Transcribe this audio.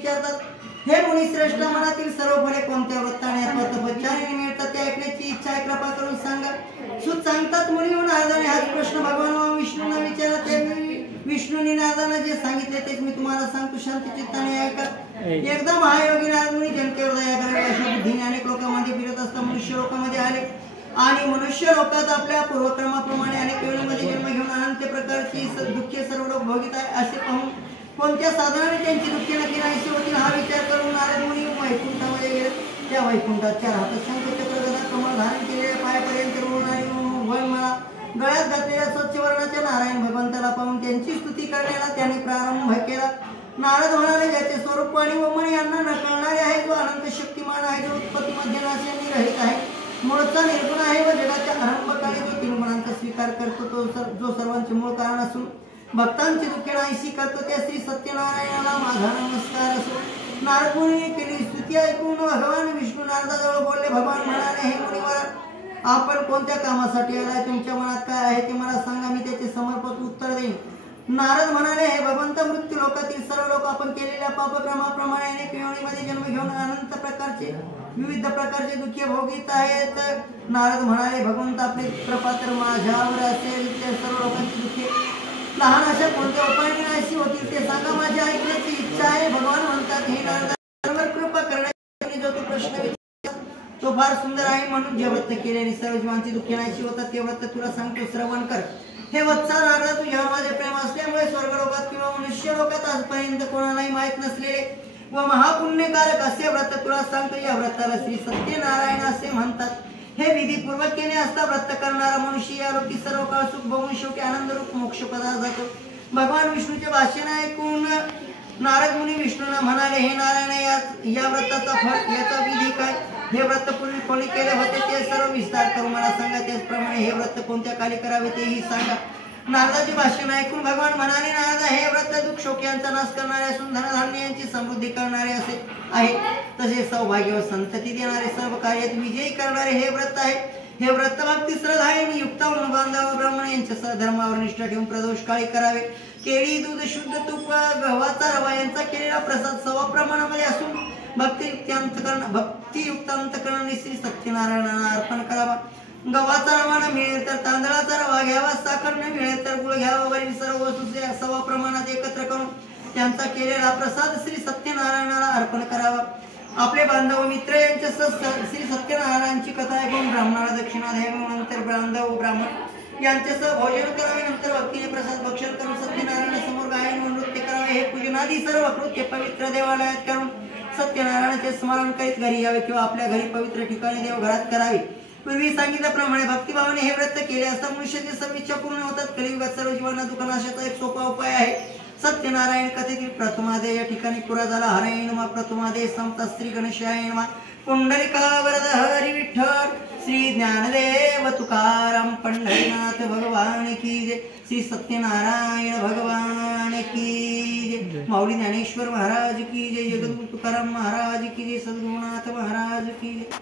विचारतात, हे मुनिश्रेष्ठ, मनातील सर्व फळे कोणत्या व्रताने अथवा तपश्चर्येने मिळतात ते ऐकण्याची इच्छा आहे, कृपा करून सांगा. सुत सांगतात, मुनी नारदाने हाच प्रश्न भगवान विष्णूंना विचारला. ते विष्णूंनी नारदांना जे सांगितले तेच मी तुम्हाला सांगतो, शांत चित्ताने ऐका. एकदा महायोगी नारद मुनी जनतेवर दया करावी अशा बुद्धीने अनेक लोकांमध्ये फिरत असता मनुष्य लोकांमध्ये आले आणि मनुष्य लोकात आपल्या पूर्वक्रमाप्रमाणे अनेक वेळेमध्ये जन्म घेऊन अनंत प्रकारची दुःखे सर्व लोक भोगीत आहे असे पाहून कोणत्या साधनाने त्यांची दुःखे नक्की नाहीशी होतील हा विचार करून नारद मुनी वैकुंठामध्ये गेले. त्या वैकुंठात चार हातात शंखचक्र गदा कमळ धारण केलेल्या पायापर्यंत वनमाळा गळ्यात घातलेल्या स्वच्छ वर्णाच्या नारायण भगवंताला पाहून त्यांची स्तुती करण्याला त्याने प्रारंभ केला. नारद म्हणाले, ज्याचे स्वरूप आणि वमन यांना न कळणारे आहे, जो अनंत शक्तिमान आहे, जो उत्पत्ती मध्यनाशांनी रहित आहे, मूळचा निर्गुण आहे व जगाच्या आरंभकाळी जो तीन गुणांचा स्वीकार करतो, तो जो सर्वांचे मूळ कारण असून भक्तांची दुःखे नाहीशी करतो, त्या श्री सत्यनारायणाला माझा नमस्कार असो. नारद मुनीने केली स्तुती ऐकून भगवान विष्णू नारदाजवळ बोलले. भगवान म्हणाले, हे मुनिवर, आपण कोणत्या कामासाठी आलाय? तुमच्या मनात काय आहे ते मला सांगा, मी त्याचे समर्पक उत्तर देईन. नारद म्हणाले, हे भगवंत, मृत्यू लोकातील सर्व लोक आपण केलेल्या पापक्रमाप्रमाणे अनेक योनीमध्ये जन्म घेऊन अनंत प्रकारचे विविध प्रकारचे दुःखे भोगीत आहेत. नारद म्हणाले, भगवंत, आपली कृपा तर माझ्यावर असेल, त्या सर्व लोकांची दुःखे लहान अशा कोणत्या उपायाने नाहीशी होतील ते सांगा, माझी ऐकण्याची इच्छा आहे. भगवान म्हणतात, हे नारदावर कृपा करण्यासाठी जो तू प्रश्न तो फार सुंदर आहे, म्हणून जे व्रत केल्याने सर्व जीवांची दुःखे नाहीशी होतात ते व्रत तुला सांगतो, श्रवण कर. हे वत्सा नारदा, तुझ्यावर माझे प्रेम असल्यामुळे स्वर्गलोकात किंवा मनुष्य लोकात आजपर्यंत कोणालाही माहित नसलेले व महापुण्यकारक असे व्रत तुला सांगतो. या व्रताला श्री सत्यनारायण असे म्हणतात. हे विधीपूर्वक केले असता व्रत करणारा मनुष्य या लोकी सर्व काळ सुख भोगून शेवटी आनंदरूप मोक्षपदास जातो. भगवान विष्णूचे भाषण ऐकून नारद मुनी विष्णूंना म्हणाले, हे नारायण, या व्रताचा फळ, याचा विधी काय? हे व्रत पूर्वी कोणी केले होते ते सर्व विस्तार करून मला सांगा. त्याचप्रमाणे हे व्रत कोणत्या काली करावे तेही सांगा. नारदाचे भाषण ऐकून भगवान म्हणाले, नारदा, हे व्रत दुःख शोक यांचा नाश करणारे असून धनधान्य यांची समृद्धी करणारे असे आहे. तसे सौभाग्य व संतती देणारे, सर्व कार्यात विजयी करणारे हे व्रत आहे. हे व्रत भक्ती श्रद्धाने युक्त बांधव ब्राह्मण यांच्या सहधर्मावर निष्ठा ठेवून प्रदोष काळी करावे. केळी, दूध, शुद्ध तूप, गव्हाचा रवा यांचा केलेला प्रसाद सवा प्रमाणामध्ये असून भक्तियुक्त अंतकरणाने श्री सत्यनारायणाला अर्पण करावा. गव्हाचा रवा न मिळेल तर तांदळाचा रवा घ्यावा, साखर न मिळेल तर गुळ घ्यावा. वरील सर्व वस्तू सवा प्रमाणात एकत्र करून त्यांचा केलेला प्रसाद श्री सत्यनारायणाला अर्पण करावा. आपले बांधव मित्र यांच्या श्री सत्यनारायणाची कथा ऐकून ब्राह्मणाला दक्षिणा द्यावी. नंतर बांधव ब्राह्मण यांच्यासह भोजन करावे. नंतर भक्तीने प्रसाद भक्षण करून सत्यनारायणासमोर गायन व नृत्य करावे. हे पूजनादी सर्व कृत्य पवित्र देवालयात करून सत्यनारायणाचे स्मरण करीत घरी यावे किंवा आपल्या घरी पवित्र ठिकाणी देवघरात करावे. पूर्वी सांगितल्याप्रमाणे भक्तिभावाने हे व्रत केले असता मनुष्याची सर्व इच्छा पूर्ण होतात. कलियुगात सर्व जीवांना दुःखनाशाचा एक सोपा उपाय आहे. सत्यनारायण कथेतील प्रथमादे या ठिकाणी पुरा झाला. हरे नमः. प्रथमादे समता श्री गणेशाय नमः. पुंडलिका वरद हरी विठ्ठल. श्री ज्ञानदेव तुकाराम पंढरीनाथ भगवान की जय. श्री सत्यनारायण भगवान की जय. माऊली ज्ञानेश्वर महाराज की जय. जगद्गुरु तुकाराम महाराज की जय. सद्गुरुनाथ महाराज की जय.